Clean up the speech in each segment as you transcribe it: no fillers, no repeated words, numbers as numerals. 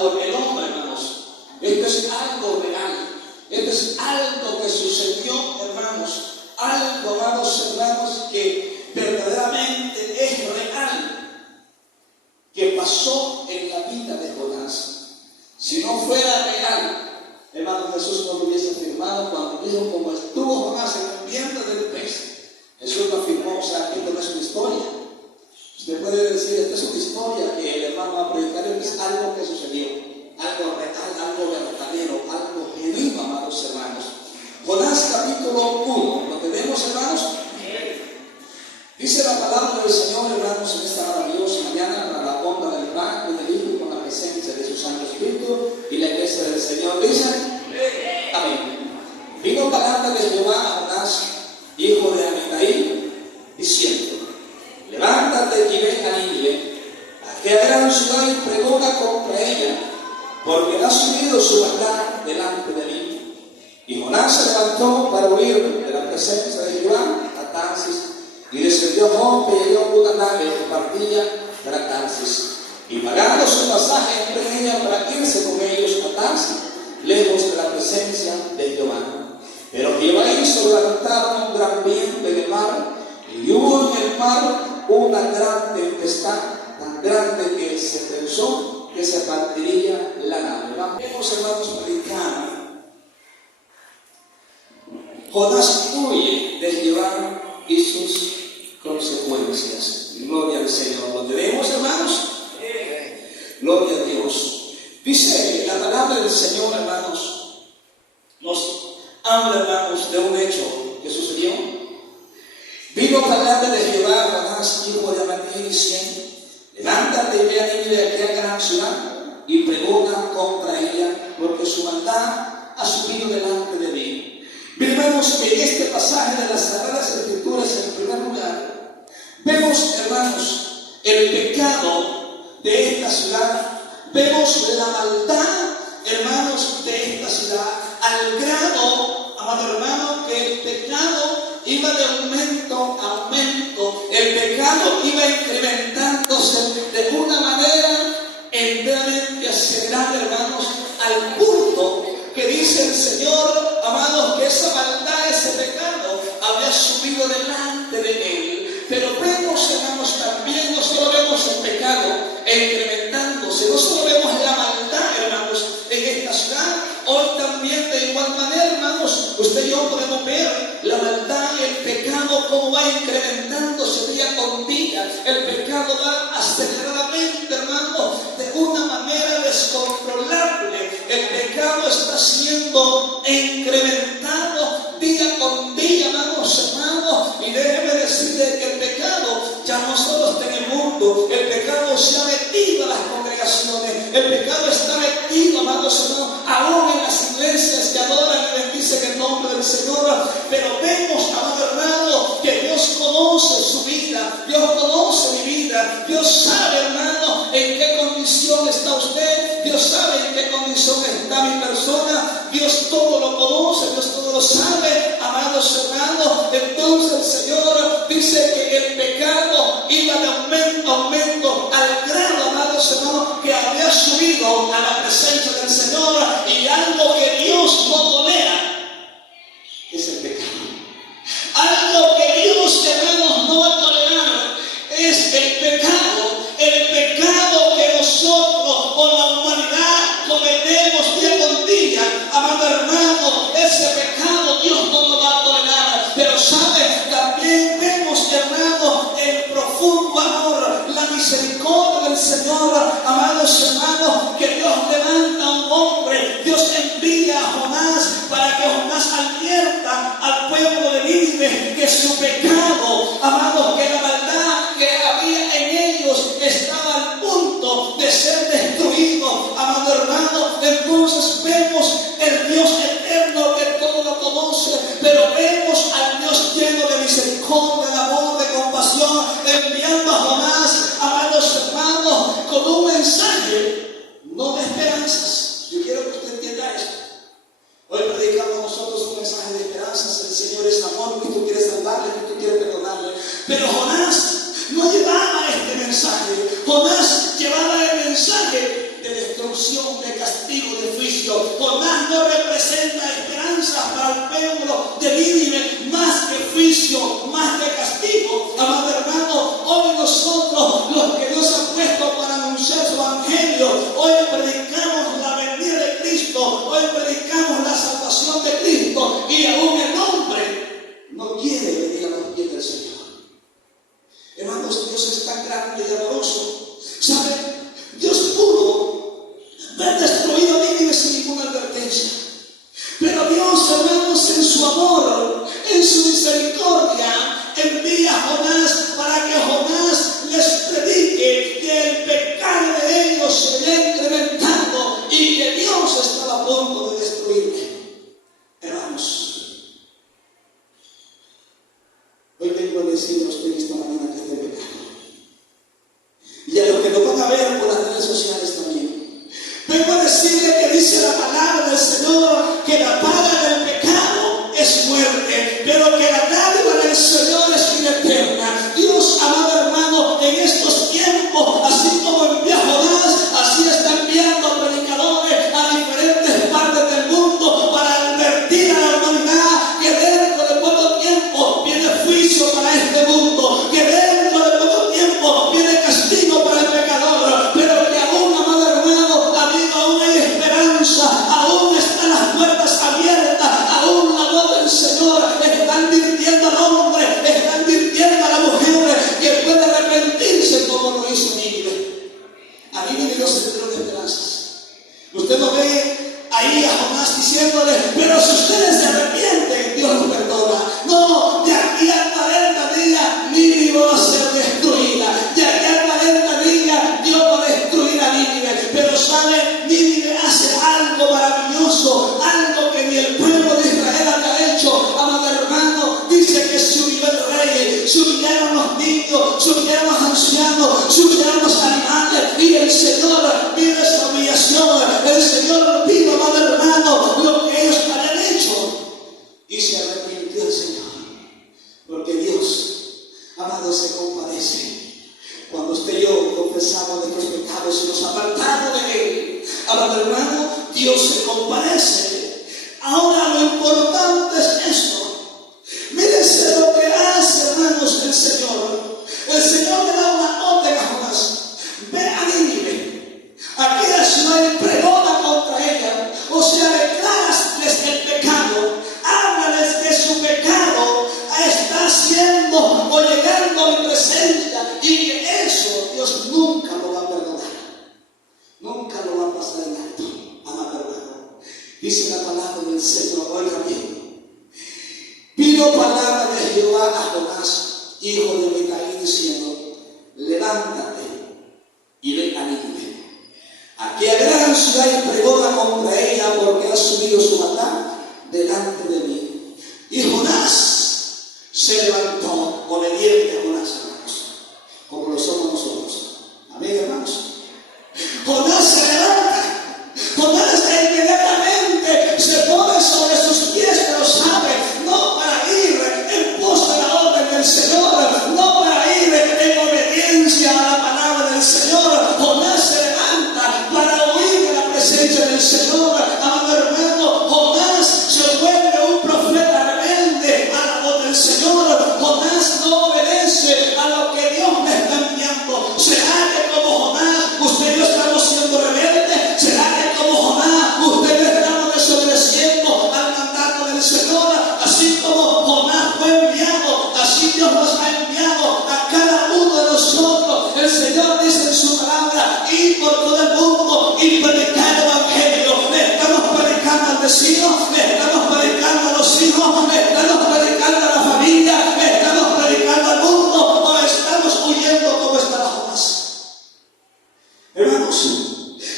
por el hombre, hermanos. Esto es algo real. Esto es algo que sucedió, hermanos. Algo, hermanos, que verdaderamente es real. Que pasó en la vida de Jonás. Si no fuera real, hermano, Jesús no lo hubiese afirmado cuando dijo: como estuvo Jonás en el vientre del pez. Jesús lo afirmó. O sea, esto no es una historia. Usted puede decir: esta es una historia que el hermano va a predicar, es algo que sucedió, algo real, algo verdadero, algo genuino, amados hermanos. Jonás capítulo 1, ¿lo tenemos, hermanos? Dice la palabra del Señor, hermanos, en esta maravillosa mañana, para la honra del Padre, del Hijo y con la presencia de su Santo Espíritu, y la iglesia del Señor dice: amén. Vino palabra de Jehová a Jonás, hijo de Amitai, diciendo: levántate y ven a Nínive, a aquella gran ciudad, y pregona contra ella, porque ha subido su maldad delante de mí. Y Jonás se levantó para huir de la presencia de Jehová a Tarsis, y descendió a Jope y halló una nave que partía para Tarsis, y pagando su pasaje entró en ella para irse con ellos a Tarsis, lejos de la presencia de Jehová. Pero Jehová hizo levantar un gran viento en el mar, y hubo en el mar una gran tempestad, tan grande que se pensó que se partiría la nave. Vamos, hermanos, predicar. Jonás huye de Jehová y sus consecuencias. Gloria al Señor. ¿Lo tenemos, hermanos? Gloria a Dios. Dice la palabra del Señor, hermanos, nos habla, hermanos, de un hecho que sucedió. Vino palabra de Jehová a Jonás, hijo de Amitai, diciendo: levántate y ve a Nínive, aquella gran ciudad, y pregona contra ella, porque su maldad ha subido delante de mí. Hermanos, en este pasaje de las Sagradas Escrituras, en primer lugar, vemos, hermanos, el pecado de esta ciudad, vemos la maldad, hermanos, de esta ciudad, al grado, amado hermano, que el pecado iba de aumento a aumento, el pecado iba incrementándose de una manera enteramente acelerada, hermanos, al punto que dice el Señor, amados, que esa maldad, ese pecado había subido delante de él. Pero vemos, hermanos, también no solo vemos el pecado incrementándose, no solo vemos la maldad, hermanos, en esta ciudad. Hoy también, de igual manera, hermanos, usted y yo podemos ver la maldad y el pecado cómo va incrementándose día con día. El pecado va aceleradamente, hermanos, de una manera descontrolable. El pecado está siendo incrementado día con día, hermanos. Y déjeme decirle que el pecado ya no solo está en el mundo, el pecado se ha metido a las congregaciones, el pecado está metido, amados hermanos, aún en las iglesias que adoran y bendicen el nombre del Señor. Pero vemos, amado hermano, que Dios conoce su vida, Dios conoce mi vida, Dios sabe, hermano, en qué condición está usted, Dios sabe en qué condición está mi persona, Dios todo lo conoce, Dios todo lo sabe, amados hermanos. Entonces el Señor dice que el pecado iba de aumento a aumento, al grado, amados hermanos, que había subido a la presencia del Señor, y algo que Dios no tolera es el pecado. Algo que Dios, hermanos, no va a tolerar es el pecado que nosotros o la humanidad cometemos día con día. Amado hermano, ese pecado Dios no lo va a tolerar. Pero sabe, también vemos, hermano, el profundo amor, la misericordia del Señor, amados hermanos, que Dios levanta a un hombre. Dios envía a Jonás para que Jonás advierta al pueblo de Nínive que su pecado, amados, que la maldad que había en ellos estaba al punto de ser destruido, amado hermano. Entonces vemos el Dios eterno que todo lo conoce, pero vemos al Dios lleno de misericordia, de amor, de compasión, enviando a Jonás, amados hermanos, con un mensaje, no de esperanzas. Yo quiero que usted entienda esto. Hoy predicamos nosotros un mensaje de esperanzas. El Señor es amor, que tú quieres salvarle, que tú quieres perdonarle. Pero Jonás no llevaba este mensaje. Jonás llevaba el mensaje de destrucción. al pueblo de Nínive, más que juicio, más que castigo. Amado hermano, hoy nosotros, los que Dios ha puesto para anunciar su evangelio, hoy predicamos la venida de Cristo, hoy predicamos la salvación de Cristo, y aún el hombre no quiere venir a los pies del Señor. Hermanos, Dios es tan grande y amoroso. ¿Saben? Dios pudo haber destruido Nínive sin ninguna advertencia. Pero Dios, hermanos, en su amor, en su misericordia, envía a Jonás para que Jonás les predique que el pecado de ellos se había incrementado y que Dios estaba a punto de destruirle. Hermanos, hoy vengo a decirles que esta mañana que este pecado. Y a los que nos van a ver por las redes sociales también, vengo a decirle que dice la palabra del Señor que la paga del pecado es muerte, pero que la dádiva del Señor es vida eterna. Dios, amado hermano, en estos tiempos, así como envía a Jonás, así está enviando a predicadores a diferentes partes del mundo para advertir a la humanidad que dentro de poco tiempo viene juicio para este mundo, que dentro de poco tiempo viene castigo para el pecador, pero que aún, amado hermano, amigo, aún hay esperanza, aún están las puertas abiertas, aún la voz del Señor está advirtiendo al hombre, está advirtiendo a la mujer que puede arrepentirse como lo hizo Nínive. A Nínive Dios se entró de esperanzas. Usted lo ve ahí a Jonás diciéndole, pero si ustedes se arrepienten, Dios los perdona. No, de aquí a 40 días Nínive va a ser destruida. De aquí a 40 días Dios va a destruir a Nínive. Pero sabe, Nínive hace algo maravilloso, algo que ni el pueblo de Israel había hecho. Amado hermano, dice que se huyó el rey, se huyeron los niños, se huyeron los ancianos, se huyeron los animales, y el Señor pide esa humillación. El Señor pide, amado hermano, lo que ellos habían hecho, y se arrepintió el Señor, porque Dios, amado, se compadece cuando usted y yo confesamos nuestros pecados y nos apartamos de Él. Amado hermano, Dios se compadece. Ahora lo importante es esto. Mírense lo que hace, hermanos, el Señor. El Señor le da una orden a Jonás. Ve a Nínive, aquella ciudad, y pregona contra ella. O sea, declárales el pecado, háblales de su pecado, está haciendo o llegando a mi presencia, y que eso Dios nunca lo va a perdonar, nunca lo va a pasar en alto. Amado hermano, dice la palabra del Señor, oiga bien, vino palabra de Jehová a Jonás, hijo de Micaí, diciendo, levántate y ve a Nínive, aquella gran ciudad, y pregona contra ella, porque ha subido su maldad delante de mí. Y Jonás se levantó, obediente a Jonás, hermanos, como lo somos nosotros. Amén, hermanos. Jonás se levanta, Jonás inmediatamente se pone sobre sus pies, pero sabe, no para ir en pos de la orden del Señor, no para ir en obediencia a la palabra del Señor. Jonás se levanta para huir de la presencia del Señor. Amado hermano, Jonás se vuelve un profeta rebelde a la voz del Señor. Jonás no obedece a lo que Dios le está enviando. ¿Será que como Jonás usted y yo estamos siendo rebeldes? ¿Será que como Jonás usted y yo estamos desobedeciendo al mandato del Señor? Así como Jonás fue enviado, así Dios nos ha enviado a cada uno de nosotros. El Señor dice en su palabra, ir por todo el mundo y predicar el evangelio. Le estamos predicando al vecino, le estamos predicando a los hijos, le estamos predicando a la familia, le estamos predicando al mundo, o estamos huyendo como estaba Jonás. Hermanos,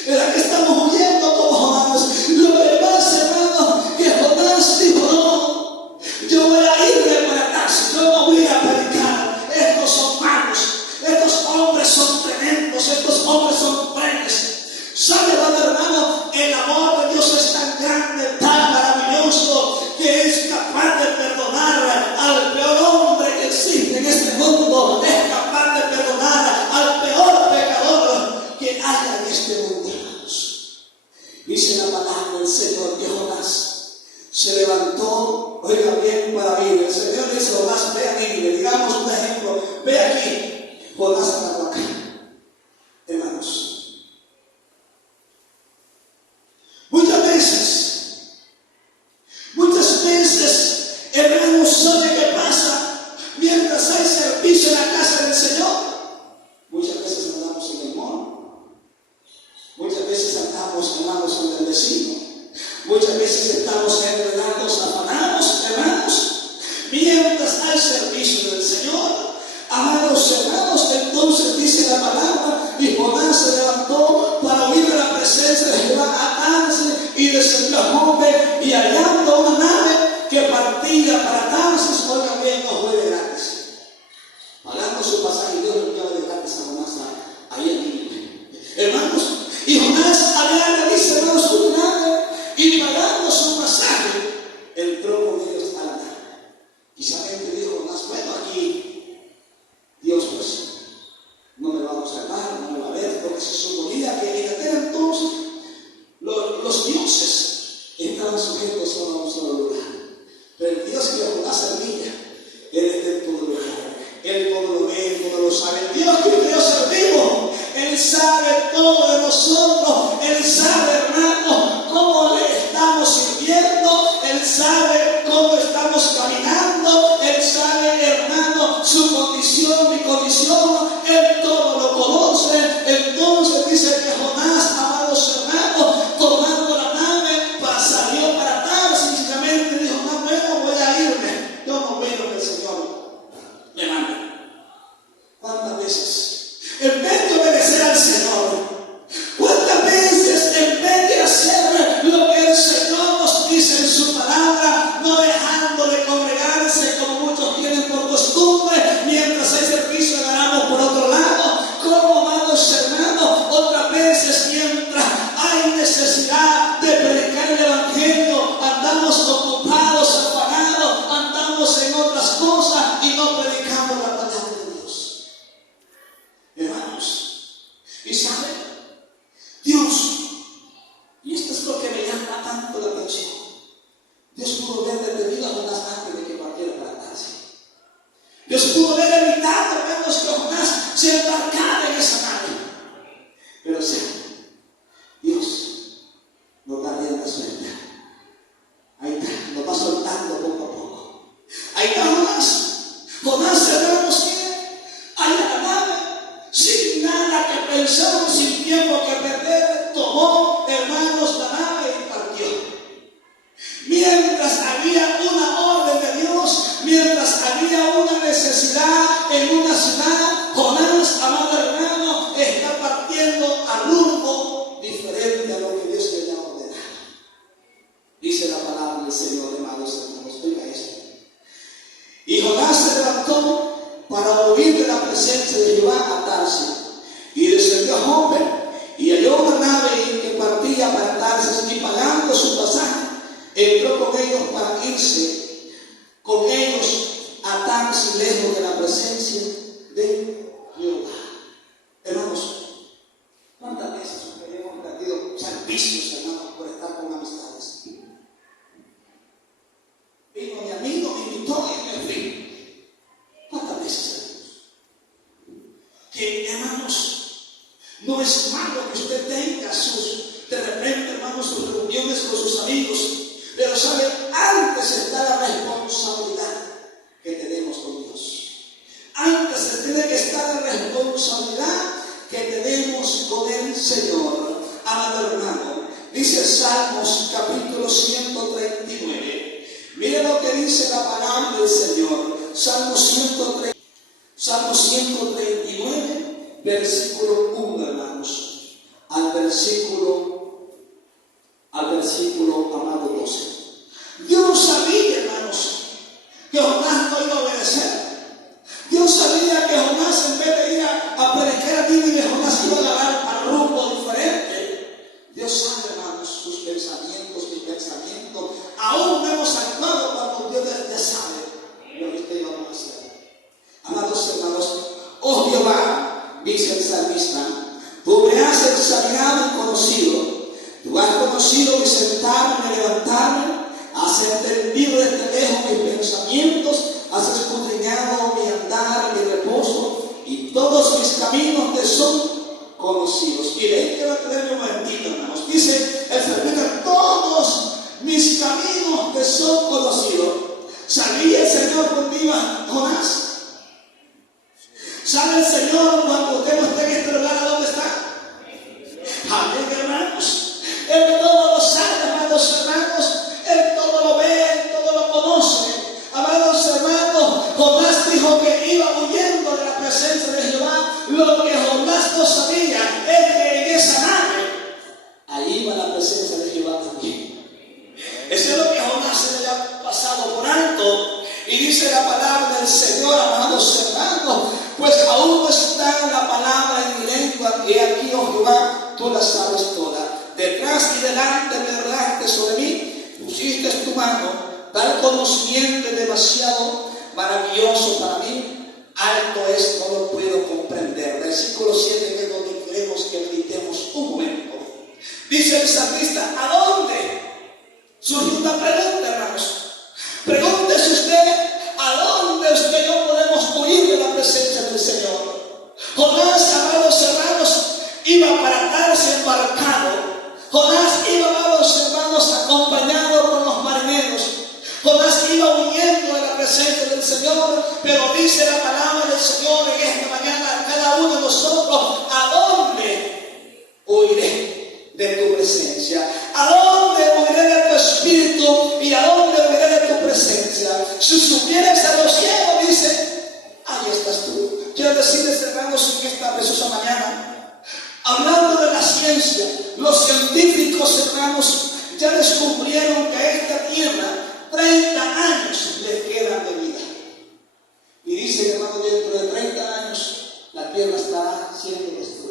¿verdad que estamos huyendo como Jonás? Lo que pasa, hermanos, que Jonás dijo, no, yo voy a irme para atrás, yo no voy a predicar. Estos son malos, estos hombres son tremendos, estos hombres son fuertes. ¿Sabe, hermano? El amor de Dios es tan grande, tan maravilloso, que es capaz de perdonar al peor hombre que existe en este mundo. Es capaz de perdonar al peor pecador que haya en este mundo, hermanos. Dice la palabra del Señor que Jonás se levantó Muchas veces estamos enredados, afanados, hermanos, mientras hay servicio del Señor. Amados hermanos, entonces dice la palabra, y Jonás se levantó para huir de la presencia de Jehová a Tarsis, y descendió a Jope, y hallando una nave que partía para Tarsis, oigan bien, no fue de gratis. Pagando su pasaje, Dios le enviaba de gratis a Jonás ahí en Nínive. Hermanos, y Jonás había, dice, hermanos, una nave, y pagando su pasaje, entró con ellos a la nave. Quizá gente dijo, Jonás, bueno, aquí Dios pues no me va a observar, no me va a ver, porque se suponía que en aquel entonces los dioses estaban sujetos solo a un solo lugar. Pero el Dios que Jonás servía, Él está en todo lugar. Él todo lo ve, Él todo lo sabe. El Dios que Dios servimos, Él sabe todo de nosotros. Él sabe, hermano, cómo le estamos sirviendo. Él sabe cómo estamos caminando. Él sabe, hermano, su condición, mi condición. Él todo lo conoce. Entonces dice que Jonás, amados hermanos, tomando la nave, salió para Tarsis. Sinceramente dijo, no, bueno, voy a irme. Yo no veo que el Señor me manda. ¿Cuántas veces en vez de obedecer al Señor, cuántas veces en vez de hacer lo que el Señor nos dice en su palabra, no dejando de congregarse como muchos tienen por costumbre, mientras hay servicio ganamos por otro lado? Como, amados hermanos, otras veces mientras hay necesidad de predicar el Evangelio, andamos ocupados, afanados, andamos en otras cosas y no predicamos la palabra de Dios. Hermanos, y saben, Dios, y esto es lo que me llama tanto la atención, Dios pudo haber detenido a Jonás antes de que partiera para Tarsis. Dios pudo haber evitado, hermanos, que Jonás se embarcara en esa nave. Pero sí, Dios nos da rienda suelta. Ahí está, nos va soltando poco a poco. Ahí está Jonás, hermanos, ahí en la nave, sin nada que pensar, sin tiempo que perder, tomó, hermanos, la nave y partió. Mientras había una orden de Dios, mientras había una necesidad en una ciudad, Jonás, amado hermano, está partiendo a rumbo diferente a lo que Dios le ha ordenado. Dice la palabra del Señor, hermanos, oiga esto. Y Jonás se levantó para huir de la presencia de Jehová a Tarsis, y descendió a Jope, y halló una nave que partía para Tarsis, y pagando su pasaje, entró con ellos para irse con ellos a Tarsis, lejos de la presencia de Jehová. Hermanos, ¿cuántas veces hemos perdido servicios, hermanos, por estar con amistades? Vino mi amigo, me invitó y me fui. ¿Cuántas veces, hermanos? Que, hermanos, no es malo que usted tenga de repente, hermanos, sus reuniones con sus amigos, pero sabe, antes está la responsabilidad que tenemos con Dios. Antes se tiene que estar la responsabilidad que tenemos con el Señor. Amado hermano, dice Salmos capítulo 139. Mire lo que dice la palabra del Señor. Salmo 139, versículo 1, hermanos. Al versículo, amado, 12. Dios sabía, hermanos, que Jonás no iba a obedecer. Dios sabía que Jonás, en vez de ir a predicar a Nínive, Jonás iba a agarrar a rumbo diferente. Dios sabe, hermanos, sus pensamientos, mis pensamientos. Aún no hemos actuado cuando Dios ya sabe lo que usted iba a hacer. Amados hermanos, oh Jehová, dice el salmista, tú me has examinado y conocido. Tú has conocido mi sentarme, mi levantarme, has entendido desde lejos mis pensamientos, has escudriñado mi andar, mi reposo, y todos mis caminos te son conocidos. Y de ahí quiero tener un momentito, hermanos. Dice el salmista, todos mis caminos te son conocidos. ¿Sabía el Señor cuando iba Jonás? ¿Sabe el Señor cuando usted no esté en este lugar a dónde está? Amén, hermanos. Él todo lo sabe, amados hermanos. Lo que Jonás no sabía es que en esa nave, ahí va la presencia de Jehová también. Eso es lo que Jonás se le ha pasado por alto. Y dice la palabra del Señor, amados hermanos, pues aún no está la palabra en mi lengua, y aquí, oh Jehová, tú la sabes toda. Detrás y delante me rodeaste sobre mí, pusiste tu mano, tal conocimiento es demasiado maravilloso para mí, alto es, no lo puedo comprender. Versículo 7 es donde queremos que meditemos un momento. Dice el salmista, ¿a dónde? Surge una pregunta, hermanos. Pregúntese usted, ¿a dónde usted y yo podemos huir de la presencia del Señor? Jonás, amados hermanos, iba para Tarsis embarcado. Jonás iba, amados hermanos, acompañado con los marineros. Jonás iba huyendo de la presencia del Señor, pero dice la palabra del Señor en esta mañana a cada uno de nosotros, ¿a dónde huiré de tu presencia? ¿A dónde huiré de tu espíritu? ¿Y a dónde huiré de tu presencia? Si subieres a los cielos, dice, ahí estás tú. Quiero decirles, hermanos, en esta preciosa mañana, hablando de la ciencia, los científicos, hermanos, ya descubrieron que a esta tierra 30 años le quedan de vida. Y dicen, hermano, dentro de 30 años la tierra estará siendo destruida.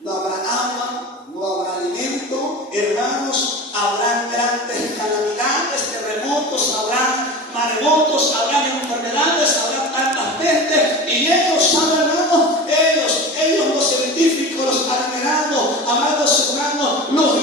No habrá agua, no habrá alimento, hermanos, habrán grandes calamidades, terremotos, habrán maremotos, habrán enfermedades, habrán tantas pestes, y ellos saben, hermanos, ellos los científicos, los almeranos, amados hermanos, los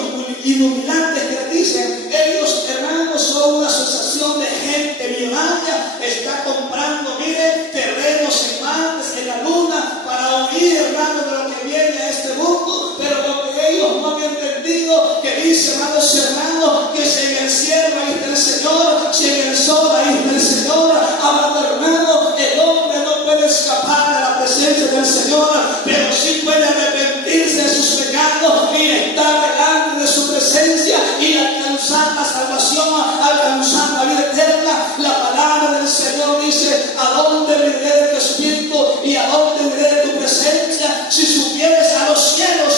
iluminantes que dicen, ellos, hermanos, son una asociación de gente millonaria, está comprando, miren, terrenos en Marte, en la Luna, para huir, hermanos, de lo que viene a este mundo. Pero lo que ellos no han entendido, que dice, hermanos, que si en el cielo ahí está el Señor, si en el sol ahí está el Señor, amado hermano, el hombre no puede escapar de la presencia del Señor, pero sí puede arrepentirse de sus pecados y estar delante de su presencia y alcanzar la salvación, alcanzar la vida eterna. La palabra del Señor dice, ¿a dónde me iré de tu espíritu y a dónde me iré de tu presencia? Si subieres a los cielos,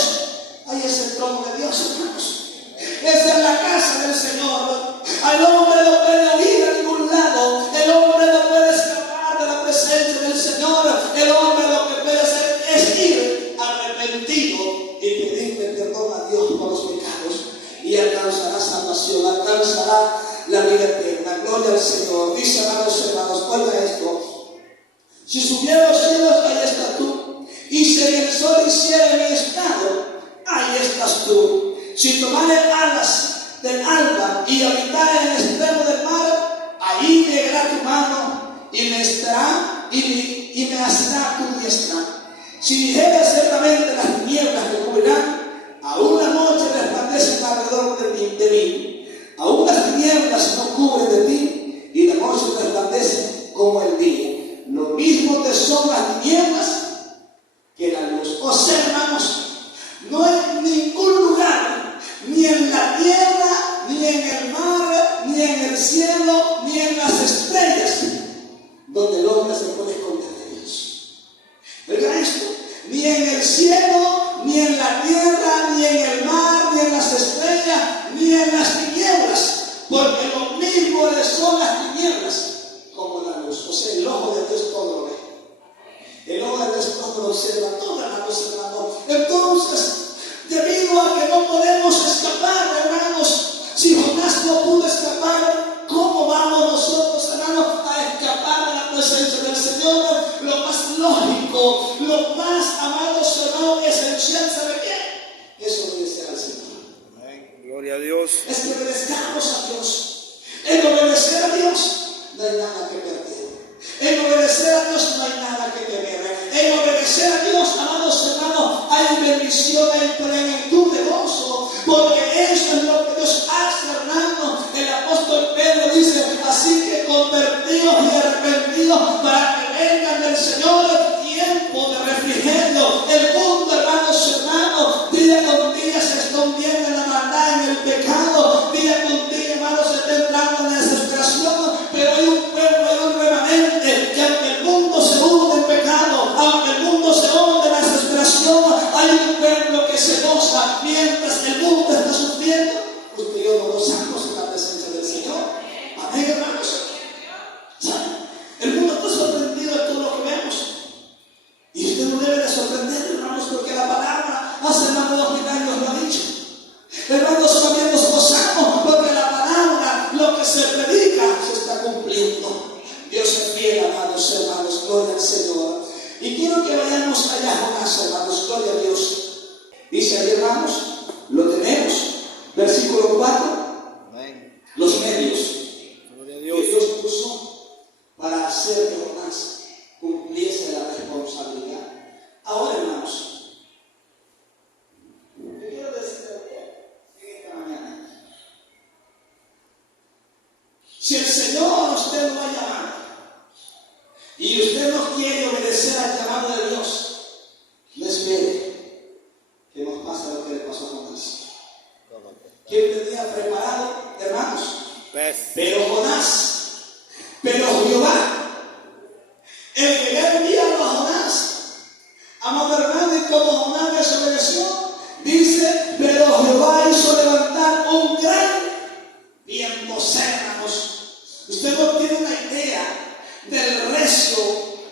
ahí es el trono de Dios, hermanos. Esa es la casa del Señor. Al hombre no puede huir a ningún lado. El hombre no puede escapar de la presencia del Señor. El hombre lo que puede hacer es ir arrepentido y pedirle perdón a Dios por los pecados, y alcanzará salvación, alcanzará la vida eterna. Gloria al Señor. Dice, amados hermanos, oiga esto: si subiera a los cielos, ahí estás tú. Y si en el sol hiciera mi estado, ahí estás tú. Si tomare alas del alba y habitar en el extremo del mar, ahí llegará tu mano y me asirá tu diestra. Si dijera ciertamente las tinieblas me cubrirán, aún la noche resplandece alrededor de mí, aún las tinieblas no cubren de ti, y la noche resplandece como el día. Lo mismo te son las tinieblas que la luz. O sea, hermanos, no hay ningún lugar, ni en la tierra, ni en el mar, ni en el cielo, ni en las estrellas, donde el hombre se puede esconder de Dios. ¿Verdad esto? Ni en el cielo, ni en la tierra, ni en el mar, ni en las estrellas, ni en las tinieblas, porque lo mismo le son las tinieblas como la luz. O sea, el ojo de Dios todo lo ve. El ojo de Dios todo lo observa, toda la luz, hermano. Entonces, debido a que no podemos escapar, hermanos, si Jonás no pudo escapar, ¿cómo vamos nosotros, hermanos, a escapar de la presencia del Señor? Lo más lógico, lo más, amados hermanos, esencial, ¿sabe qué? Es obedecer al Señor. Amén. Gloria a Dios. Es que obedezcamos a Dios. En obedecer a Dios no hay nada que perder. En obedecer a Dios no hay nada que temer. En obedecer a Dios, amados hermanos, hay bendición, hay plenitud de gozo, porque eso es lo que Dios hace, hermano. El apóstol Pedro dice, así que convertidos y arrepentidos para que vengan del Señor tiempo de refrigerio. El mundo, hermanos, día con día se está hundiendo en la maldad, en el pecado. Día con día, hermanos, se está entrando en la desesperación, pero hay un pueblo, hay un remanente que aunque el mundo se hunde en pecado, aunque el mundo se hunde más de 2000 años lo ha dicho. Hermanos, también nos gozamos porque la palabra, lo que se predica, se está cumpliendo. Dios es fiel, amados hermanos, gloria al Señor. Y quiero que vayamos allá a Jonás, hermanos, gloria a Dios. Dice ahí, hermanos, lo tenemos, versículo 4, Amén. los medios Gloria a que Dios. Dios puso para hacer que Jonás cumpliese la responsabilidad. Ahora, hermanos, yo quiero decirle a usted en esta mañana, si el Señor a usted lo ha llamado y usted no quiere obedecer al llamado de Dios, no espere que nos pase lo que le pasó a Jonás. ¿Quién tenía preparado, hermanos? Pero Jehová, el que había enviado a Jonás, amado hermano, y como Jonás desobedeció, dice, pero Jehová hizo levantar un gran viento, hermanos. Usted no tiene una idea del recio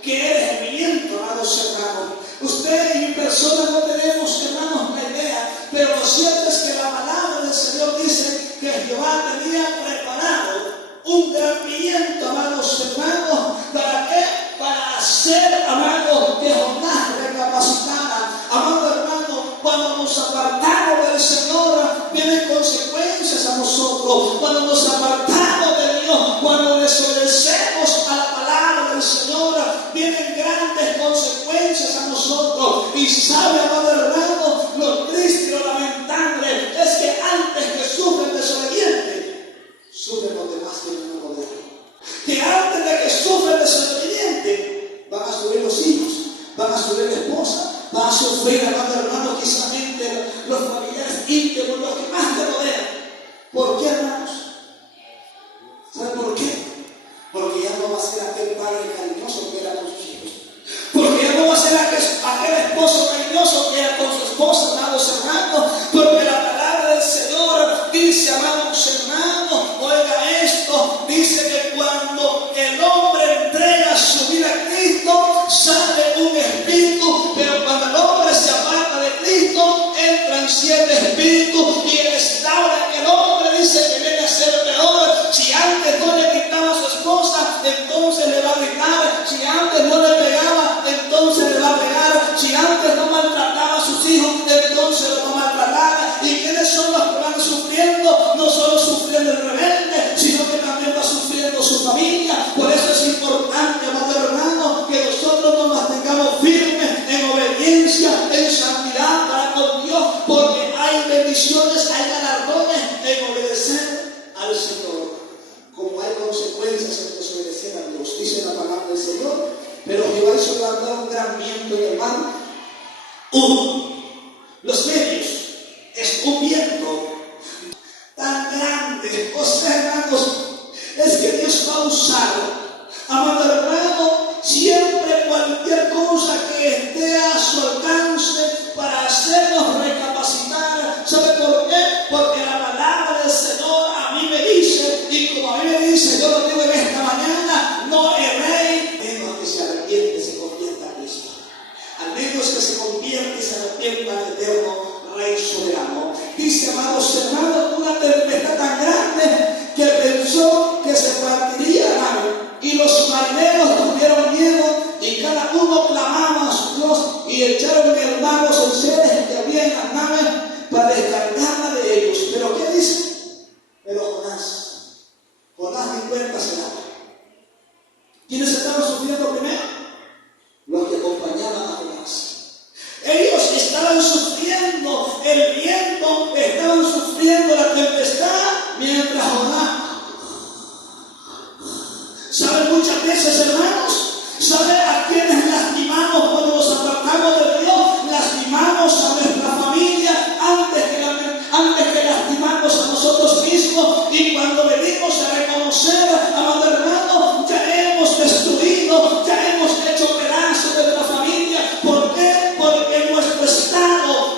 que es el viento, amados hermanos. Usted y mi persona no tenemos, hermanos, la idea, pero lo cierto es que la palabra del Señor dice que Jehová tenía preparado un gran viento, amados hermanos. ¿Para qué? Para hacer, amados, que Jonás recapacitara. Amado hermano, cuando nos apartamos del Señor, vienen consecuencias a nosotros. Cuando nos apartamos de Dios, cuando desobedecemos a la palabra del Señor, vienen grandes consecuencias a nosotros. Y sabe, amado hermano, lo triste y lo lamentable es que antes que sufre el desobediente, sufren los demás que no lo rodean. Que antes de que sufre el desobediente, van a sufrir los hijos, van a sufrir la esposa, van a sufrir, amado hermano, quizás los familiares íntimos, los que más te rodean. ¿Por qué, hermanos? ¿Saben por qué? Porque ya no va a ser aquel padre cariñoso que era con sus hijos. Porque ya no va a ser aquel esposo cariñoso que era con su esposa, amados hermanos. Porque la palabra del Señor dice, amados hermanos, oiga esto, dice que cuando el hombre entrega su vida a Cristo, sale un espíritu, pero cuando el hombre se aparta de Cristo, entra en cierto espíritu y el estado en el hombre dice que viene a ser peor. Si antes no le gritaba a su esposa, entonces le va a gritar. Si antes no le pegaba, entonces le va a pegar. Si antes no maltrataba a sus hijos, entonces lo va a maltratar. ¿Y quiénes son los que van sufriendo? No solo sufriendo el rebelde, sino que también va sufriendo su familia. Por eso es importante, amado hermano, que nosotros nos mantengamos firmes en obediencia, en santidad para con Dios, porque hay bendiciones, hay galardones en obedecer al Señor, como hay consecuencias en desobedecer a Dios. Dice la palabra del Señor, pero Jehová hizo levantar un gran viento en el mar. Los medios es un viento tan grande, o sea, hermanos, es que Dios va a usar, amado hermano, siempre cualquier cosa que esté a su alcance para hacernos recapacitar. ¿Sabe por qué? Porque la palabra del Señor a mí me dice, y como a mí me dice, yo lo digo en esta mañana, no erréis, menos que se arrepiente, se convierta a Cristo. Al menos que se convierta y se arrepienta al eterno Rey soberano. Dice, amados hermanos, una tempestad tan grande que pensó que se partiría la nave, y los marineros tuvieron miedo, y cada uno clamaba a su Dios, y echaron en el mar los enseres que había en las naves para descargarla de ellos. ¿Pero qué dice? Pero Jonás ni cuenta se daba. ¿Quiénes estaban sufriendo primero? Los que acompañaban a Jonás. Ellos estaban sufriendo el viento, estaban sufriendo la tempestad, mientras Jonás. ¿Saben muchas veces, hermanos? ¿Saben a quienes lastimamos cuando nos apartamos de Dios? Lastimamos a nuestra familia antes que lastimamos a nosotros mismos. Y cuando venimos a reconocer, amado hermano, ya hemos destruido, ya hemos hecho pedazos de nuestra familia. ¿Por qué? Porque nuestro estado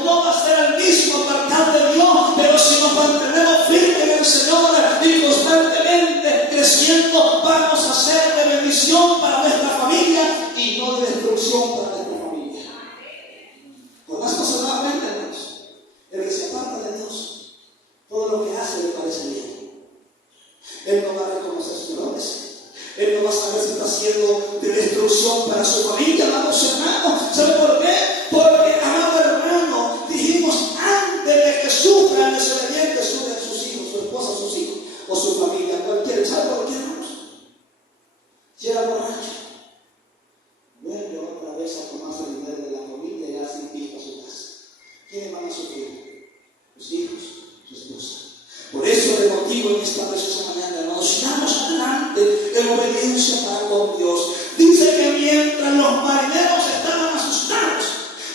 contigo en esta preciosa mañana, hermanos. Sigamos adelante en obediencia para con Dios. Dice que mientras los marineros estaban asustados,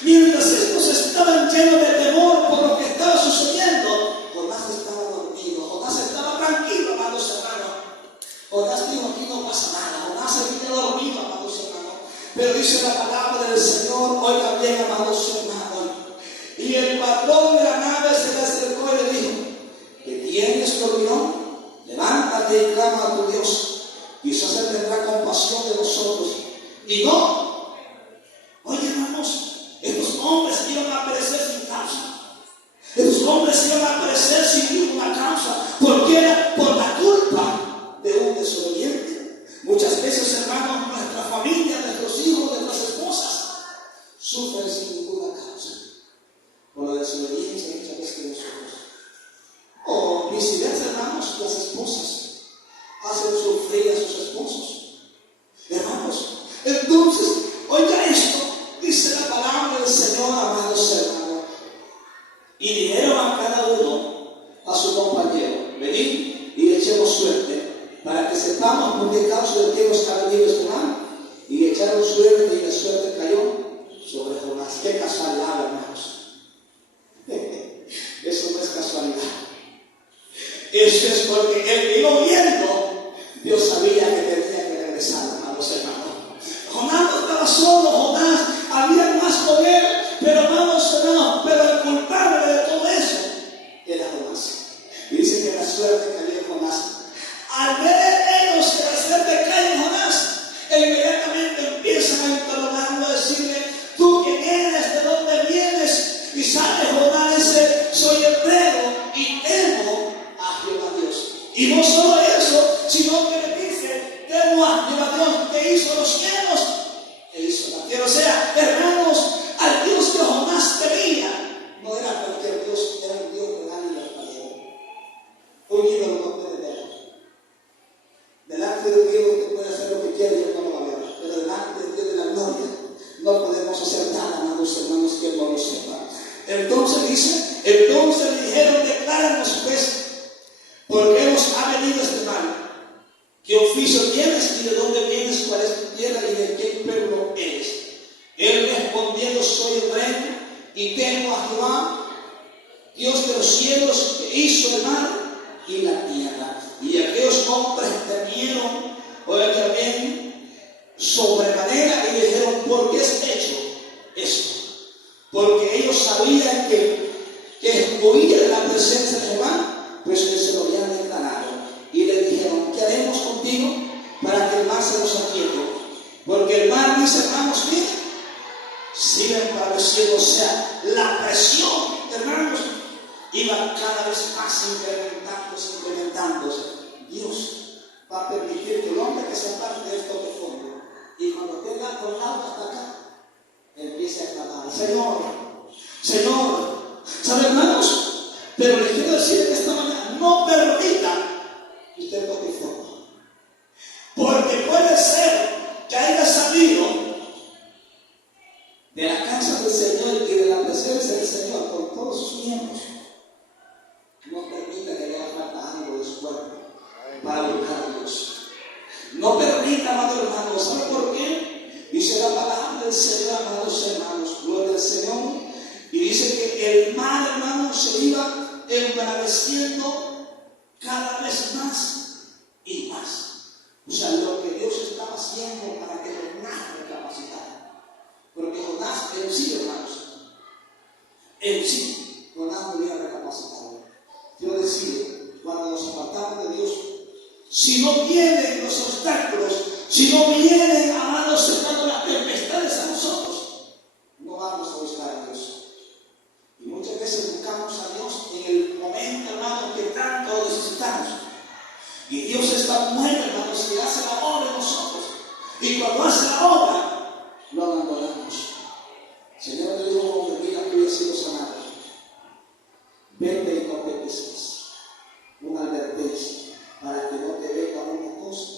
mientras estos estaban llenos de temor por lo que estaba sucediendo, Jonás estaba dormido, Jonás estaba tranquilo, amados hermanos. Jonás dijo: aquí no pasa nada. Jonás se quedó dormido, amados hermanos. Pero dice la palabra del Señor, oiga bien, amados hermanos. Y el patrón de la nave se le acercó y le dijo: ¿qué tienes, dormilón? Levántate y clama a tu Dios. Quizás Él tendrá compasión de nosotros. Y no. Oye, hermanos, estos hombres iban a perecer sin causa. Estos hombres iban a perecer sin ninguna causa. Porque era por la culpa de un desobediente. Muchas veces, hermanos, nuestra familia, nuestros hijos, nuestras esposas sufren sin ninguna causa por la desobediencia muchas veces de nosotros. O viceversa, hermanos, las esposas hacen sufrir a sus esposos. Hermanos, entonces, oiga esto, dice la palabra del Señor, amados hermanos. Y dijeron a cada uno a su compañero: venid y echemos suerte, para que sepamos por qué causa de qué nos ha venido este mal. Y echaron suerte, y la suerte cayó sobre Jonás. Qué casualidad, hermanos. Eso no es casualidad. Eso es porque el que iba viendo, Dios sabía que tenía que regresar, hermanos. Jonás no estaba solo, Jonás había más poder, pero hermanos, pero el culpable de todo eso era Jonás. Y dice que la suerte cayó en Jonás. Al ver ellos que la suerte cae en Jonás, inmediatamente empiezan a interrogarlo, a decirle: ¿tú quién eres? ¿De dónde vienes? Y sale Jonás, dice: soy hebreo y temo a Jehová Dios. Y no solo eso, sino que le dice: temo a Jehová Dios, que hizo los cielos, que hizo la tierra. O sea, hermanos, al Dios que Jonás temía no era cualquier Dios, era un Dios que da libertad. Un ídolo no puede ver. Delante de Dios que puede hacer lo que quiere y Él no lo va a ver. Pero delante de Dios de la gloria no podemos hacer nada, amados hermanos, que Él no lo sepa. Entonces dice, entonces le dijeron: decláranos pues, ¿por qué nos ha venido este mal? ¿Qué oficio tienes y de dónde vienes? ¿Cuál es tu tierra y de qué pueblo eres? Él respondiendo: soy hebreo y temo a Jehová, Dios de los cielos, que hizo el mar y la tierra. Y aquellos hombres temieron, oigan también, sobremanera, y dijeron: ¿por qué es hecho esto? Porque ellos sabían que huía de la presencia de Jehová, pues que se lo habían declarado. Y le dijeron: ¿qué haremos contigo para que el mar se nos aquiete? Porque el mar, dice, hermanos, mira, sigue empareciendo. O sea, la presión, hermanos, iba cada vez más incrementándose. Dios va a permitir que el hombre que se aparte de esto de fondo, y cuando tenga con el agua hasta acá, empiece a clamar: Señor, Señor. ¿Sabe, hermanos? Pero les quiero decir que esta mañana no permita que usted toque fondo, porque puede ser que haya salido de la casa del Señor y de la presencia del Señor con todos sus miembros. No permita que haya falta algo de su cuerpo para buscar a Dios. No permita, amado hermano. ¿Sabe por qué? Dice la palabra del Señor, amados hermanos, gloria al Señor. Y dice que el mal, hermano, se iba embraveciendo cada vez más y más. O sea, lo que Dios estaba haciendo para que Jonás recapacitara. Porque Jonás en sí, hermanos, en sí, Jonás no había recapacitado. Quiero decir, cuando nos apartamos de Dios, si no vienen los obstáculos, si no vienen, amados hermanos, las tempestades a nosotros, no vamos a buscar a Dios. Y muchas veces buscamos a Dios en el momento, hermanos, que tanto lo necesitamos. Y Dios está bueno, hermanos, que hace la obra en nosotros. Y cuando hace la obra, lo abandonamos. Señor, te digo, como mira, tú has sido sanado. Vete y no te pesques. Una advertencia para que no te venga una cosa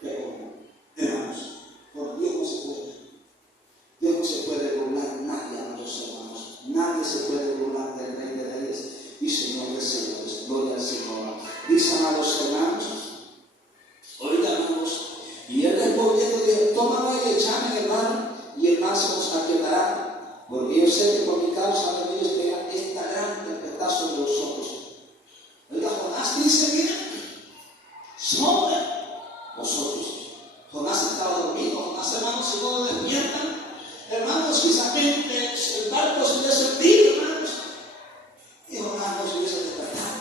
peor. Hermanos, por Dios no se puede. Dios no se puede burlar nadie, amados hermanos. Nadie se puede burlar del Rey de Reyes y Señor de Señores. Gloria al Señor. Dice porque yo sé que por mi causa ha venido esta gran tempestad sobre vosotros. Oiga, Jonás dice, mira, sobre vosotros. Jonás estaba dormido. Jonás, hermanos, si no lo despiertan, hermanos, precisamente el barco se hubiese hundido, hermanos, y Jonás no se hubiese despertado.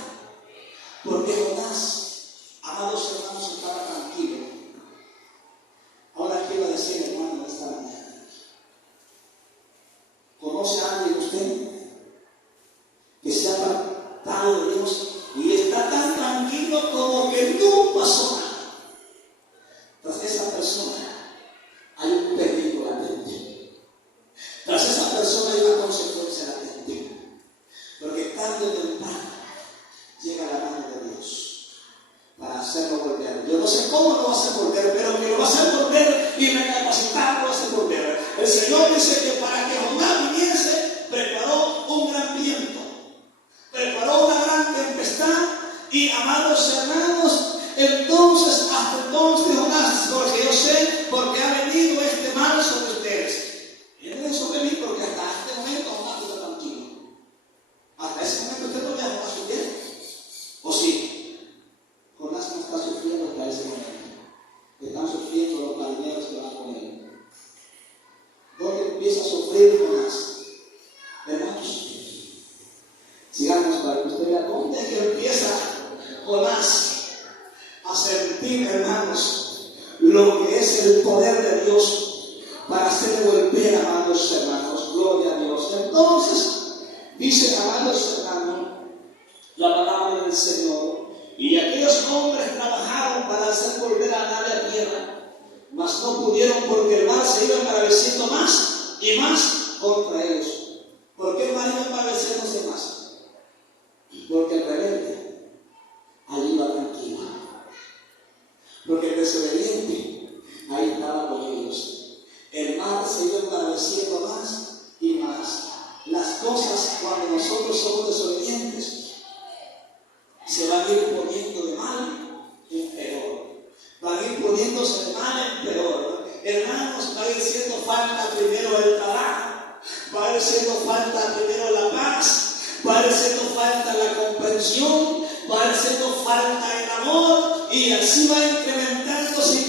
Porque Jonás, amados hermanos, estaba tranquilo. Ahora quiero decir, hermano, esta mañana, ¿conoce a alguien usted que se ha apartado de Dios y está tan tranquilo como que no pasó nada? Tras esa persona hay un peligro latente. Tras esa persona hay una consecuencia latente. Porque tarde o temprano llega la mano de Dios para hacerlo volver. Yo no sé cómo lo va a hacer volver, pero que lo va a hacer volver y recapacitado lo va a hacer volver. El Señor dice que para que Jonás viniese, preparó un gran viento, preparó una gran tempestad. Y amados hermanos, entonces, hasta entonces Jonás, porque yo sé, porque ha venido este mal sobre ustedes. Viene sobre mí porque hasta este momento Jonás está tranquilo. Hasta ese momento usted no le va a sufrir. ¿O sí? Jonás no está sufriendo hasta ese momento. Están sufriendo los marineros que van con él. ¿Dónde empieza a sufrir Jonás? Hermanos, sigamos para que usted vea dónde es que empieza Jonás a sentir, hermanos, lo que es el poder de Dios para hacer volver, amados hermanos. Gloria a Dios. Entonces, dice, amados hermanos, la palabra del Señor: y aquellos hombres trabajaron para hacer volver a la nave a tierra, mas no pudieron, porque el mar se iba embraveciendo más y más contra ellos. ¿Por qué el mar iba embraveciéndose más? Porque el rebelde allí iba tranquilo. Porque el desobediente ahí estaba con ellos. El mar se iba embraveciendo más y más. Las cosas, cuando nosotros somos desobedientes, se van a ir poniendo de mal en peor. Van a ir poniéndose de mal en peor. Hermanos, va a ir siendo falta primero el trabajo, va a ir siendo falta primero la paz, va a ir siendo falta la comprensión, va a ir siendo falta el amor, y así va incrementándose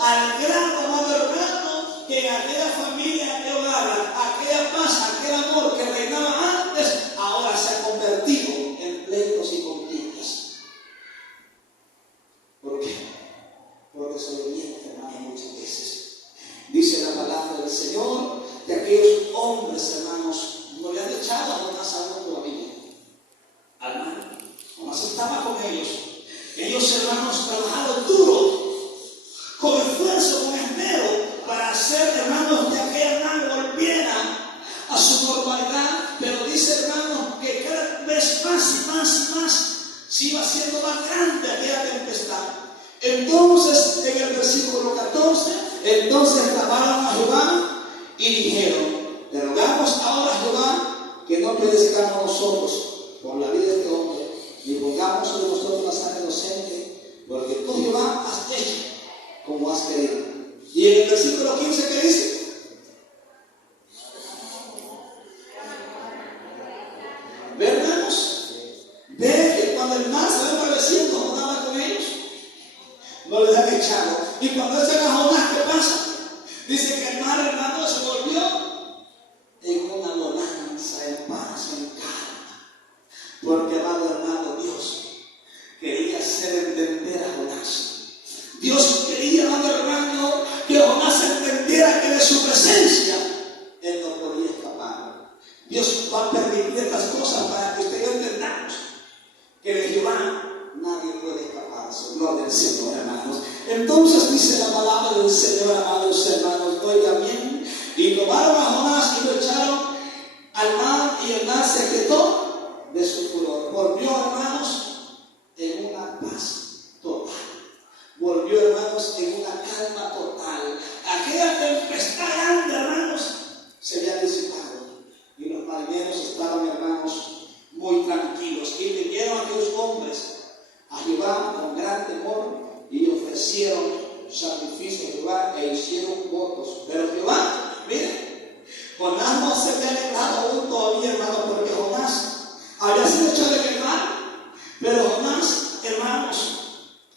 al grado, amado hermano, que aquella familia, aquel hogar, aquella paz, aquel amor que reinaba antes, ahora se ha convertido en pleitos y contiendas. ¿Por qué? Por desobediente, hermano, muchas veces. Dice la palabra del Señor que aquellos hombres, hermanos, no le han echado a Jonás aún todavía al mar. Jonás estaba con ellos. Ellos, hermanos, trabajaron duro, con esfuerzo, con esmero, para hacer, hermanos, que aquella nave volviera a su normalidad. Pero dice, hermanos, que cada vez más y más y más se iba haciendo más grande aquella tempestad. Entonces, en el versículo 14, entonces clamaron a Jehová y dijeron: te rogamos ahora, Jehová, que no perezcamos nosotros por la vida de este hombre, ni pongamos sobre nosotros la sangre inocente, porque tú, Jehová, has hecho como has querido. Y en el versículo 15, ¿qué dice? ¿Ve, hermanos? ¿Ve que cuando el mar se va embraveciendo, Jonás va con ellos? No les han echado. Y cuando echan a Jonás, ¿qué pasa? Dice que el mar, hermano, se volvió en una bonanza, en paz, en calma. Porque, amado hermano, Dios quería hacer entender a Jonás. Dios quería, amado hermano, que Jonás entendiera que de su presencia él no podía escapar. Dios va a permitir estas cosas para que usted y yo entendamos que de Jehová nadie puede escaparse. Gloria al Señor, hermanos. Entonces dice la palabra del Señor, amados hermanos, oiga bien: y tomaron a Jonás y lo echaron al mar, y el mar se quietó de su furor. Volvió, hermanos, en una paz total. Volvió, hermanos, en una calma total. Aquella tempestad grande, hermanos, se había disipado. Y los marineros estaban, hermanos, muy tranquilos. Y vinieron aquellos hombres a Jehová con gran temor y ofrecieron sacrificio a Jehová e hicieron votos. Pero Jehová, miren, Jonás no se había alegrado aún todavía, hermano, porque Jonás había sido echado en el mar. Pero Jonás, hermanos,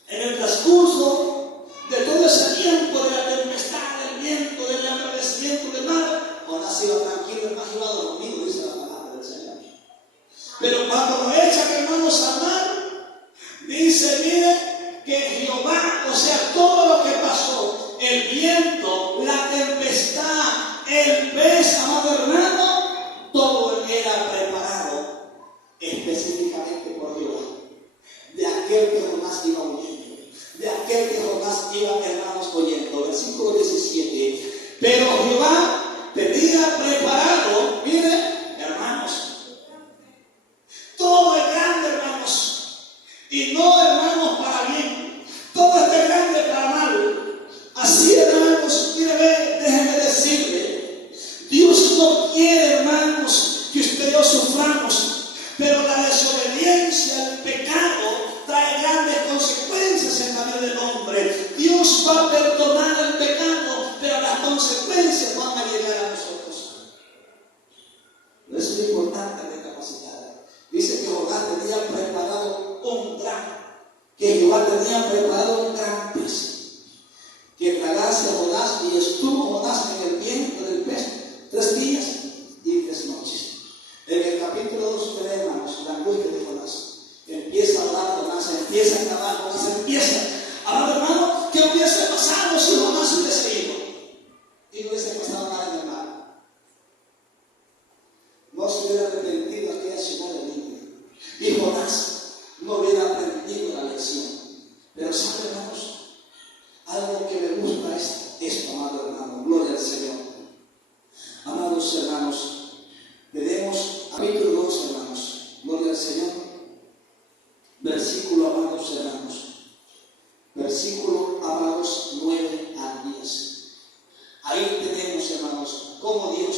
en el transcurso de todo ese tiempo de la tempestad, del viento, del embravecimiento del mar, Jonás iba tranquilo, hermano, iba dormido, dice la palabra del Señor. Pero cuando lo echan, hermanos, al mar, dice, mire, que Jehová, o sea, todo lo que pasó, el viento, la tempestad, el pez, amado hermano, todo era preparado específicamente por Jehová. De aquel que Jonás iba oyendo, de aquel que Jonás iba, hermanos, oyendo. Versículo 17. Pero Jehová tenía preparado, mire, hermanos, todo es grande, hermanos, y no, hermanos, para bien, todo es grande para mal. Así, hermanos, mire, déjenme decirle, Dios no quiere, hermanos, que usted y yo suframos. Pero la desobediencia, el pecado, trae grandes consecuencias en la vida del hombre. Dios va a perdonar el pecado, pero las consecuencias van a llegar a nosotros. Por eso es importante recapacitar. Dice que Jehová tenía preparado un gran pez, que tragase a Jonás, y estuvo Jonás en el vientre del pez 3 días y 3 noches. En el capítulo 2, hermanos, la angustia de Jonás. Empieza a orar Jonás, empieza a clavar Jonás, empieza a hablar, hermano, ¿qué hubiese pasado si Jonás hubiese ido? Y no hubiese pasado nada en el mar. No se hubiera arrepentido aquella ciudad de Nínive. Y Jonás no hubiera aprendido la lección. Pero ¿saben, hermanos? Algo que me gusta es esto, amado hermano, gloria al Señor. Amados hermanos, tenemos capítulo 2, hermanos, gloria al Señor, versículo, amados hermanos, versículo, amados, 9 al 10. Ahí tenemos, hermanos, cómo Dios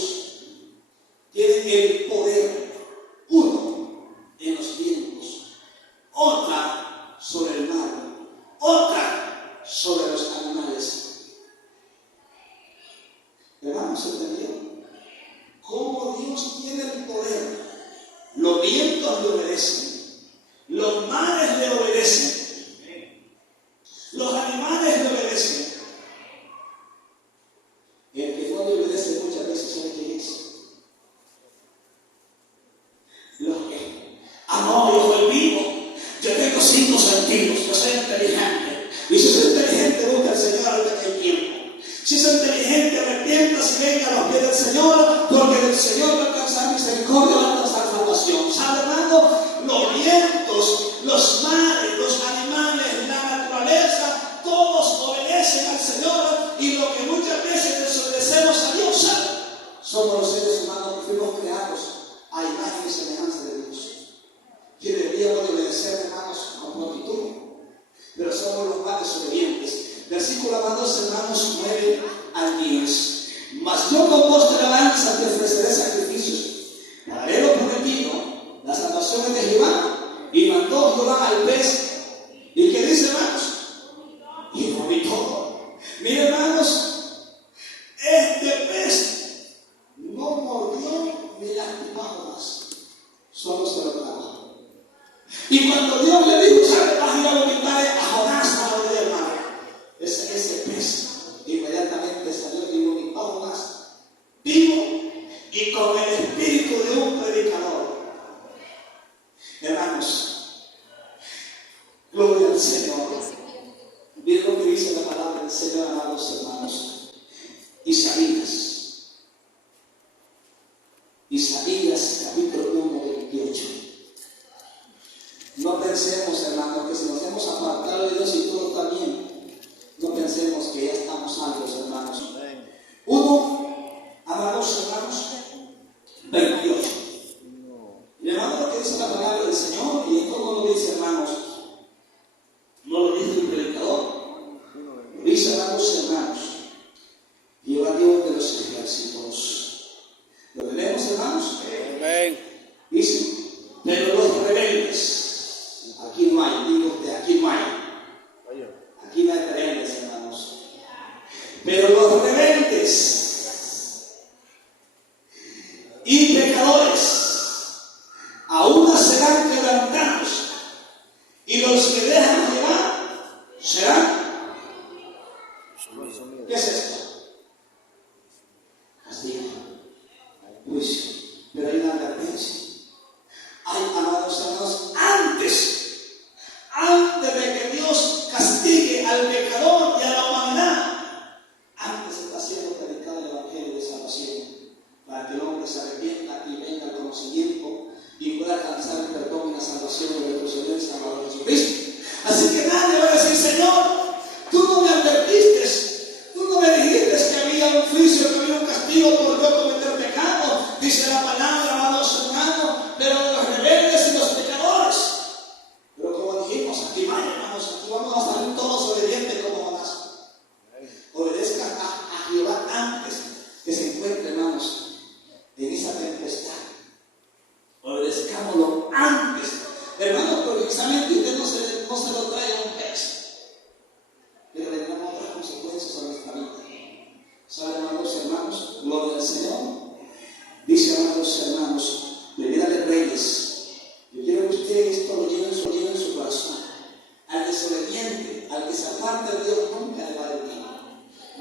tiene el poder, uno, en los vientos, otra sobre el mar, otra sobre los animales. Hermanos, ¿entendieron? Cómo Dios tiene el poder. Los vientos le obedecen, los mares le obedecen, los animales le obedecen. El que no le obedece muchas veces, ¿sabe quién es? Los que, no, yo soy vivo, yo tengo 5 sentidos, yo soy inteligente. Y si soy inteligente, busca al Señor ahorita que hay tiempo. Si es inteligente, arrepiéntase y venga a los pies del Señor, porque del Señor va a alcanzar misericordia, va a alcanzar salvación. ¿Sabe, hermano? Los vientos, los mares, los animales, la naturaleza, todos obedecen al Señor, y lo que muchas veces desobedecemos a Dios, ¿sabe? Somos los seres humanos que fuimos creados a imagen y semejanza de Dios, que deberíamos obedecer, hermanos, con prontitud, pero somos los más desobedientes. Versículo, amados hermanos, 9 al 10. Mas yo con voz de alabanza te ofreceré sacrificios. Haré lo prometido, las salvaciones de Jehová. Y mandó Jehová al pez. ¿Y qué dice, hermanos? Y vomitó. Mire, hermanos, este pez no mordió ni lastimó más, solo se lo tragó. Y cuando Dios le dijo, ¿sabe? Vas a ir a vomitar a Jonás a la orilla del mar. Ese pez inmediatamente salió y vomitó a Jonás vivo y con el espíritu de un predicador. Hermanos, gloria al Señor. Miren lo que dice la palabra del Señor, amados hermanos. Isaías capítulo 1, 28. No pensemos, hermanos, que si nos hemos apartado de Dios y todo está bien, no pensemos que ya estamos salvos, hermanos. 1, amados hermanos, 28. Y hermanos, lo que dice la palabra del Señor, y esto no lo dice, hermanos, no lo dice el predicador, lo dice, hermanos, Jehová Dios de los ejércitos. ¿Lo tenemos, hermanos? Amén. Dice, pero los rebeldes, aquí no hay, digo usted, aquí no hay. Aquí no hay rebeldes, hermanos. Pero los rebeldes juicio, pero hay una advertencia. Hay, amados hermanos, antes de que Dios castigue al pecador y a la humanidad, antes está siendo predicado el Evangelio de salvación, para que el hombre se arrepienta y venga al conocimiento y pueda alcanzar el perdón y la salvación de nuestro Señor y Salvador Jesucristo. Así que nadie va a decir: Señor, tú no me advertiste, tú no me dijiste que había un juicio, que había un castigo por yo cometer pecado. Dice la palabra, amados hermanos, pero de los rebeldes y los pecadores. Pero como dijimos, aquí vaya, hermanos, aquí vamos a salir todos obedientes como Jonás. Obedezca a Jehová antes que se encuentre, hermanos, en esa tempestad. Obedezcámoslo antes, hermanos, porque precisamente usted no se lo trae a un pez, pero le damos otras consecuencias a nuestra vida. ¿Saben, amados hermanos? Gloria al Señor. Dice, amados hermanos, Primera de Reyes. Yo quiero que usted esto lo lleve en su corazón. Al desobediente, al que se aparte de Dios, nunca le va a ir bien.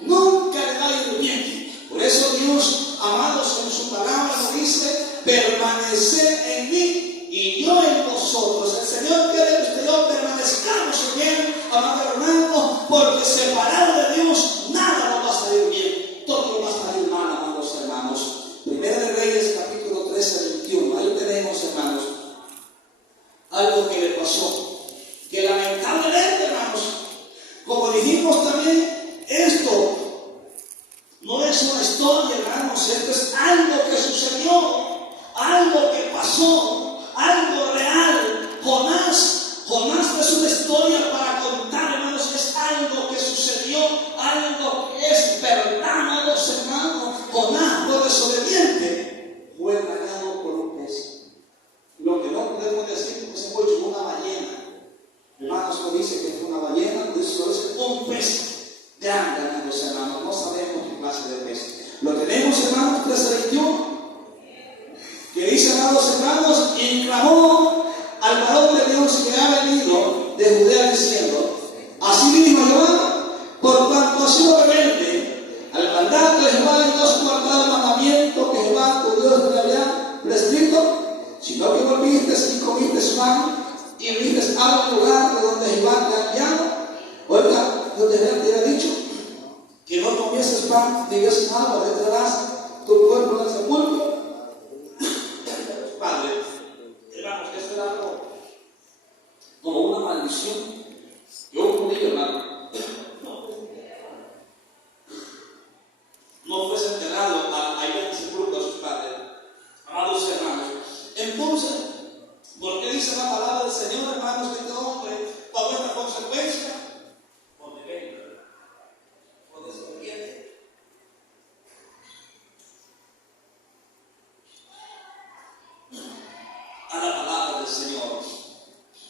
Nunca le va a ir bien. Por eso Dios, amados, en su palabra nos dice: permaneced en mí y yo en vosotros. El Señor quiere que usted y yo permanezcamos en Él, amados hermanos, porque separado de Dios nada nos va a salir bien, todo nos va a salir mal, amados hermanos. Primera de Reyes, capítulo 13, 21. Ahí tenemos, hermanos, algo que le pasó, que lamentablemente, hermanos, como dijimos también, esto no es una historia, hermanos, esto es algo que sucedió, algo que pasó, algo real. Jonás es una historia para contar, hermanos, es algo que sucedió, algo que es verdad, amados hermanos. Jonás, por desobediente, fue tragado por un pez. Lo que no podemos decir que se fue una ballena. Hermanos, no dice que fue una ballena, no dice un pez grande, amados hermanos. No sabemos qué clase de pez. Lo tenemos, hermanos, 13:21, que dice, amados hermanos: y clamó al varón de Dios que ha venido de Judea diciendo: así dijo Jehová, por cuanto has sido rebelde al mandato de Jehová y no has guardado el mandamiento que Jehová tu Dios te había prescrito, sino que volviste y comiste pan y viste al lugar de donde Jehová te ha enviado. Oiga, donde Jehová te había dicho que no comieses pan ni bebieses agua, detrás tu cuerpo en el sepulcro. Padre, hermanos, esto era algo como una maldición. Yo un judío, hermano, no fuese enterrado allá en el sepulcro de sus padres. Amados hermanos, entonces, ¿por qué dice la palabra del Señor, hermanos, que este hombre pagó esta consecuencia? Por rebelde, por desobediente. A la palabra del Señor,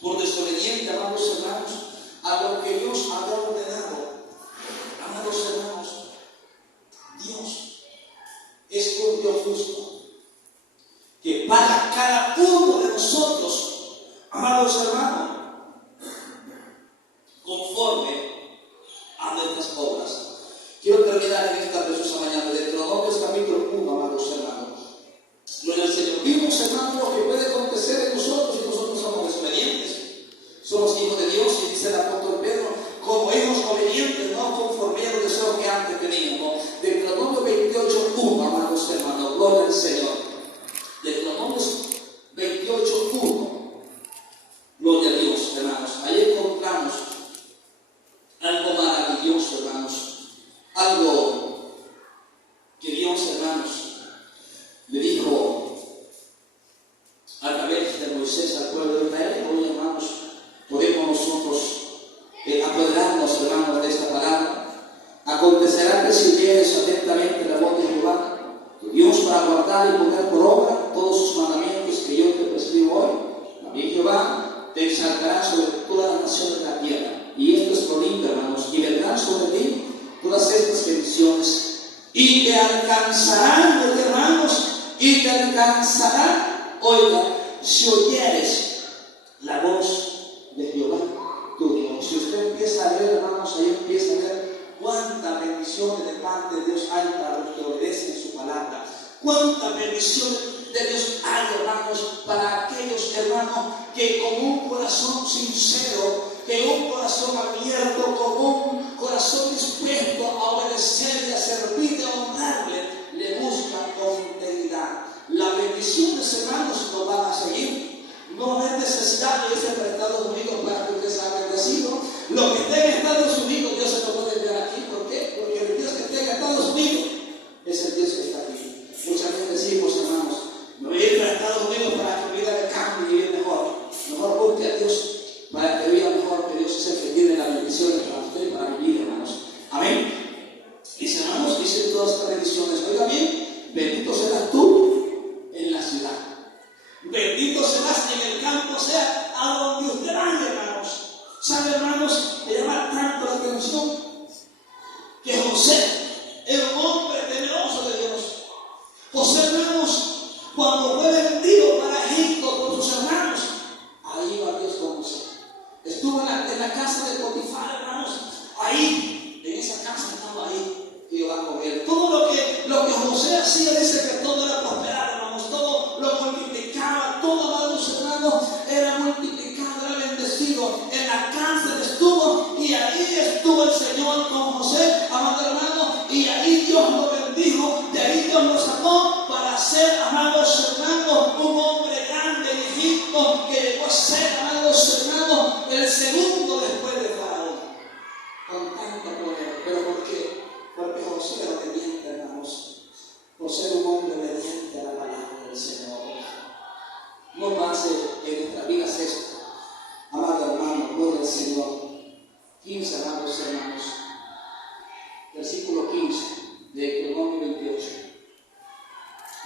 por desobediente, amados hermanos, a lo que Dios había ordenado. Amados hermanos, Dios es un Dios justo, que paga cada uno de nosotros, amados hermanos, conforme a nuestras obras. Quiero terminar en esta preciosa mañana de Deuteronomio capítulo 1, amados hermanos. Gloria al Señor. Vimos, hermanos, lo que puede acontecer en nosotros si nosotros somos desobedientes. Somos hijos de Dios, y dice el apóstol Pedro, como hijos obedientes, no conforme a los deseos que antes teníamos. Deuteronomio 28:1, amados hermanos. Gloria al Señor. Deuteronomio 28:1. Gloria a Dios, hermanos. Ahí encontramos algo maravilloso, hermanos. Algo que Dios, hermanos, le dijo a través de Moisés al pueblo de Israel. Hoy, hermanos, podemos nosotros apoderarnos, hermanos, de esta palabra. Acontecerá que si vieres atentamente la voz de Jehová, tu Dios, para guardar y poner por obra todos sus mandamientos que yo te prescribo hoy, también Jehová te exaltará sobre todas las naciones de la tierra. Y esto es lo lindo, hermanos, y vendrán sobre ti todas estas bendiciones, y te alcanzarán, hermanos, y te alcanzará, oiga, si oyeres la voz de Jehová tu Dios. Si usted empieza a leer, hermanos, ahí empieza a ver cuántas bendiciones de parte de Dios hay para los que obedecen su palabra, Cuánta bendición de Dios hay, hermanos, para aquellos hermanos que con un corazón sincero, que un corazón abierto, con un corazón dispuesto a obedecer y a servir, a honrarle, le buscan con integridad. Las bendiciones, hermanos, nos van a seguir. No hay necesidad de irse para Estados Unidos para que usted sea bendecido. Lo que esté en Estados Unidos, Dios se lo puede enviar aquí. ¿Por qué? Porque el Dios que esté en Estados Unidos es el Dios que está aquí. Muchas veces decimos, hermanos, me voy a ir para Estados Unidos para que mi vida le cambie y viva mejor. Mejor busque a Dios para que viva mejor, que Dios es el que tiene las bendiciones para usted y para vivir, hermanos. Amén. Dice, hermanos, dice todas estas bendiciones. Oiga bien, bendito serás tú en la ciudad. Bendito serás en el campo, o sea, a donde usted vaya, hermanos. ¿Sabe, hermanos? Me llama tanto la atención que José era un hombre temeroso de Dios. José, hermanos, cuando fue vendido para Egipto por sus hermanos, ahí iba Dios con José. Estuvo en la casa de Potifar, hermanos. Ahí, en esa casa estaba ahí Jehová con él. Todo lo que José hacía, dice que todo era prosperar, hermanos. Todo lo multiplicaba, todo, hermanos, era multiplicado, era bendecido. En la cárcel estuvo y ahí estuvo el Señor con José, amado hermano, y ahí Dios lo bendijo, de ahí Dios lo sacó para ser, amados hermanos, un hombre grande en Egipto que llegó a ser, amados hermanos, el segundo después de Faraón. Con tanto poder. ¿Pero por qué? Porque José era obediente, hermanos, por ser un hombre obediente a la palabra del Señor. No pase en nuestra vida esto, amado hermano, gloria al Señor. 15, amados hermanos, versículo 15 de Deuteronomio 28.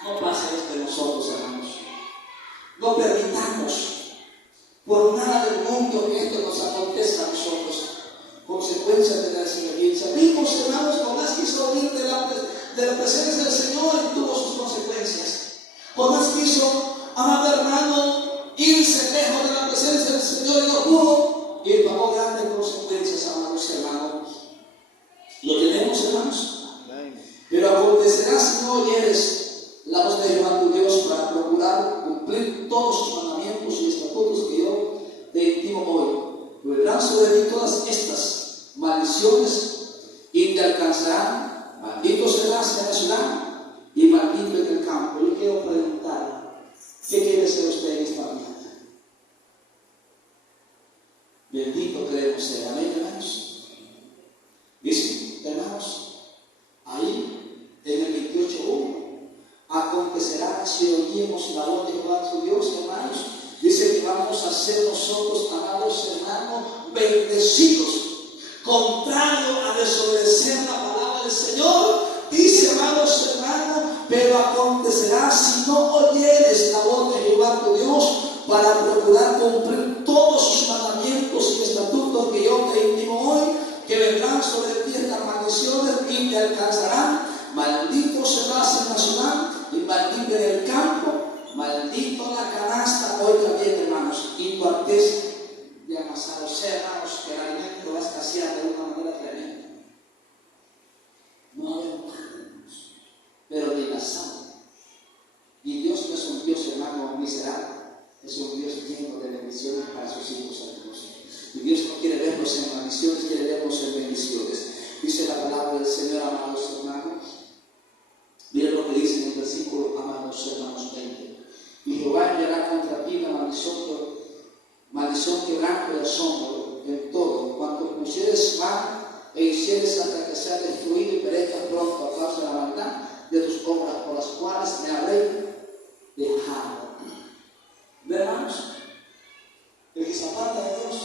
No pase esto en nosotros, hermanos. No permitamos por nada del mundo que esto nos acontezca a nosotros. Consecuencias de la desobediencia. Vimos, hermanos, Jonás quiso huir de la presencia del Señor y tuvo sus consecuencias. Jonás quiso, amado hermano, irse lejos de la presencia del Señor y no pudo, y pagó grandes consecuencias, amados hermanos. ¿Lo tenemos, hermanos? Pero acontecerá si no oyeres la voz de Jehová tu Dios para procurar cumplir todos sus mandamientos y estatutos que yo te intimo hoy. Vendrán sobre ti todas estas maldiciones y te alcanzarán. Maldito serás en la ciudad y maldito en el campo. Yo quiero preguntar, ¿qué quiere ser usted en esta mañana? Bendito queremos ser. Amén, hermanos. Dice, hermanos, ahí en el 28:1, acontecerá si oímos la voz de Jehová tu Dios, hermanos. Dice que vamos a ser nosotros, amados hermanos, bendecidos, contrario a desobedecer la palabra del Señor. Dice, amados hermanos, pero acontecerá si no oyeres la voz de Jehová tu Dios para procurar cumplir todos sus mandamientos y estatutos que yo te intimo hoy, que vendrán sobre ti estas maldiciones y te alcanzarán. Maldito serás en la ciudad y maldito en el campo. Maldito la canasta, oiga bien, hermanos, y tu arteza de amasar. O sea, hermanos, que el alimento va a escasear de una manera tremenda. No hay pan, pero ni la sal. Y Dios no es un Dios, hermano, miserable, es un Dios lleno de bendiciones para sus hijos, hermanos. Y Dios no quiere vernos en maldiciones, quiere vernos en bendiciones. Dice la palabra del Señor, amados hermanos. Miren lo que dice en el versículo, amados hermanos, 20. Y Jehová enviará contra ti una maldición, quebranto y asombro en todo, cuanto pusieres mano e hicieres hasta que sea destruido y perezca pronto a causa de la maldad de tus obras, por las cuales me habré dejado. ¿Verdad? El que se aparta de Dios,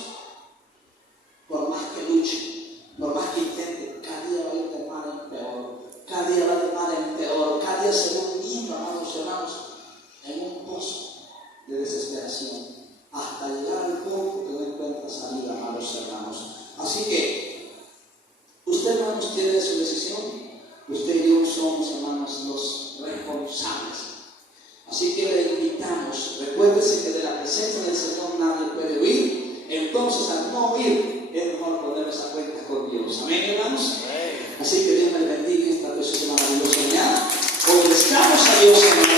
por más que luche, por más que intente, cada día va a ir de mal en peor, cada día va de mal en peor, cada día se va hundiendo, amados hermanos, en un pozo de desesperación, hasta llegar al punto que no encuentra salida, amados hermanos. Así que usted, hermanos, tiene su decisión. Usted y yo somos, hermanos, los responsables. Así que le invitamos, recuérdese que de la presencia del Señor nadie puede huir. Entonces, al no huir, es mejor ponernos a cuenta con Dios. Amén, hermanos. Así que Dios me bendiga esta preciosa y maravillosa mañana. Hoy estamos Dios, hermanos.